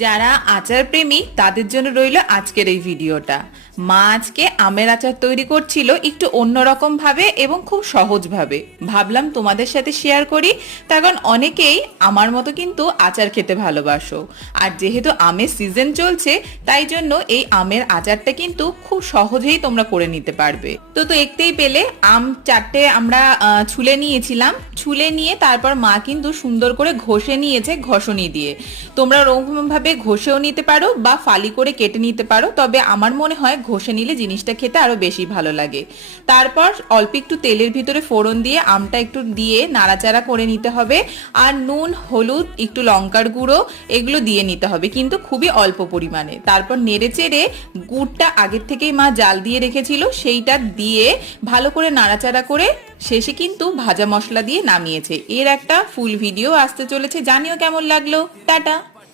যারা আচার প্রেমী তাদের জন্য রইল আজকের এই ভিডিওটা। মা আজকে আমের আচার তৈরি করছিল একটু অন্যরকম ভাবে এবং খুব সহজ ভাবে। ভাবলাম তোমাদের সাথে শেয়ার করি, তার কারণ অনেকেই আমার মতো কিন্তু আচার খেতে ভালোবাসো, আর যেহেতু আমের সিজন চলছে তাই জন্য এই আমের আচারটা কিন্তু খুব সহজেই তোমরা করে নিতে পারবে। তো দেখতেই পেলে আম চারটে আমরা ছুলে নিয়েছিলাম। ছুলে নিয়ে তারপর মা কিন্তু সুন্দর করে ঘষে নিয়েছে ঘষনি দিয়ে। তোমরা ওরকম ভাবে ঘষেও নিতে পারো বা ফালি করে কেটে নিতে পারো, তবে আমার মনে হয় ঘষে নিলে জিনিসটা খেতে আরো বেশি ভালো লাগে। তারপর অল্প একটু তেলের ভিতরে ফোড়ন দিয়ে আমটা একটু দিয়ে নাড়াচাড়া করে নিতে হবে, আর নুন, হলুদ, একটু লঙ্কার গুঁড়ো এগুলো দিয়ে নিতে হবে, কিন্তু খুবই অল্প পরিমাণে। তারপর নেড়ে চেড়ে গুড়টা আগের থেকেই মা জাল দিয়ে রেখেছিল সেইটা দিয়ে ভালো করে নাড়াচাড়া করে শেষে কিন্তু ভাজা মশলা দিয়ে নামিয়েছে। এর একটা ফুল ভিডিও আসতে চলেছে, জানিও কেমন লাগলো। টাটা।